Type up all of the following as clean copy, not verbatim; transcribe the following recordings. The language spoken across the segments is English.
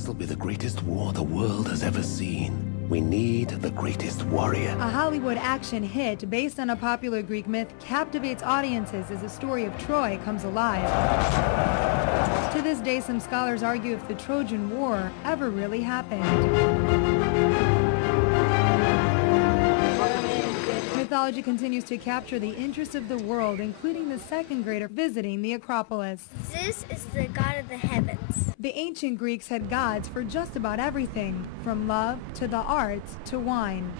This'll be the greatest war the world has ever seen. We need the greatest warrior. A Hollywood action hit based on a popular Greek myth captivates audiences as the story of Troy comes alive. To this day, some scholars argue if the Trojan War ever really happened. Mythology continues to capture the interest of the world, including the second grader visiting the Acropolis. Zeus is the god of the heavens. The ancient Greeks had gods for just about everything, from love to the arts to wine.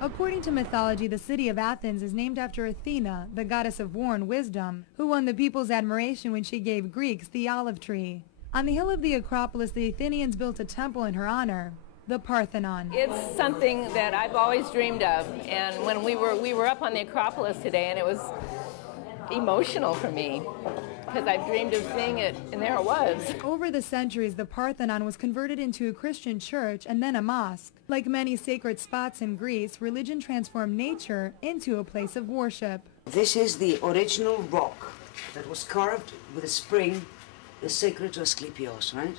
According to mythology, the city of Athens is named after Athena, the goddess of war and wisdom, who won the people's admiration when she gave Greeks the olive tree. On the hill of the Acropolis, the Athenians built a temple in her honor, the Parthenon. It's something that I've always dreamed of, and when we were up on the Acropolis today, and it was emotional for me because I've dreamed of seeing it, and there it was. Over the centuries, the Parthenon was converted into a Christian church and then a mosque. Like many sacred spots in Greece, religion transformed nature into a place of worship. This is the original rock that was carved with a spring, sacred to Asclepios, right?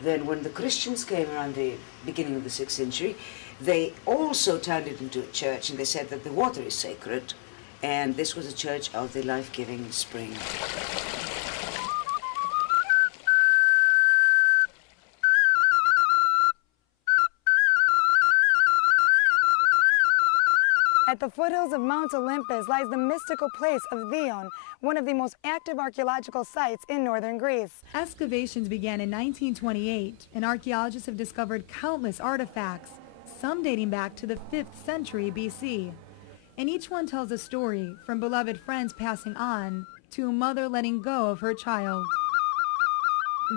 Then when the Christians came around the beginning of the 6th century, they also turned it into a church, and they said that the water is sacred, and this was a church of the life-giving spring. At the foothills of Mount Olympus lies the mystical place of Dion, one of the most active archaeological sites in northern Greece. Excavations began in 1928, and archaeologists have discovered countless artifacts, some dating back to the 5th century BC. And each one tells a story, from beloved friends passing on to a mother letting go of her child.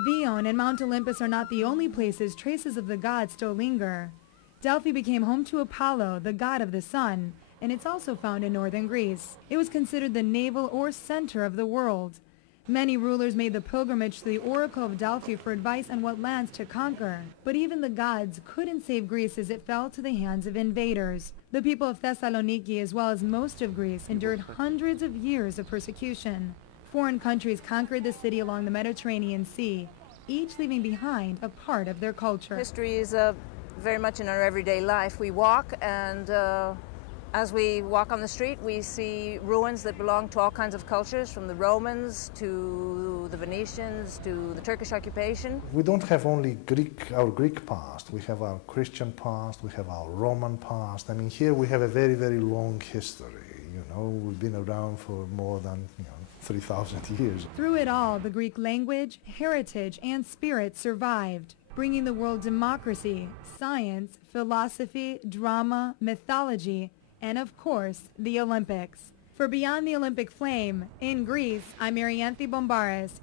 Dion and Mount Olympus are not the only places traces of the gods still linger. Delphi became home to Apollo, the god of the sun, and it's also found in northern Greece. It was considered the navel or center of the world. Many rulers made the pilgrimage to the Oracle of Delphi for advice on what lands to conquer. But even the gods couldn't save Greece as it fell to the hands of invaders. The people of Thessaloniki, as well as most of Greece, endured hundreds of years of persecution. Foreign countries conquered the city along the Mediterranean Sea, each leaving behind a part of their culture. History is very much in our everyday life. We walk, and as we walk on the street, we see ruins that belong to all kinds of cultures, from the Romans to the Venetians to the Turkish occupation. We don't have only our Greek past. We have our Christian past, we have our Roman past. I mean, here we have a very, very long history. You know, we've been around for more than 3,000 years. Through it all, the Greek language, heritage, and spirit survived, bringing the world democracy, science, philosophy, drama, mythology, and of course, the Olympics. For Beyond the Olympic Flame, in Greece, I'm Marianthi Bombaris,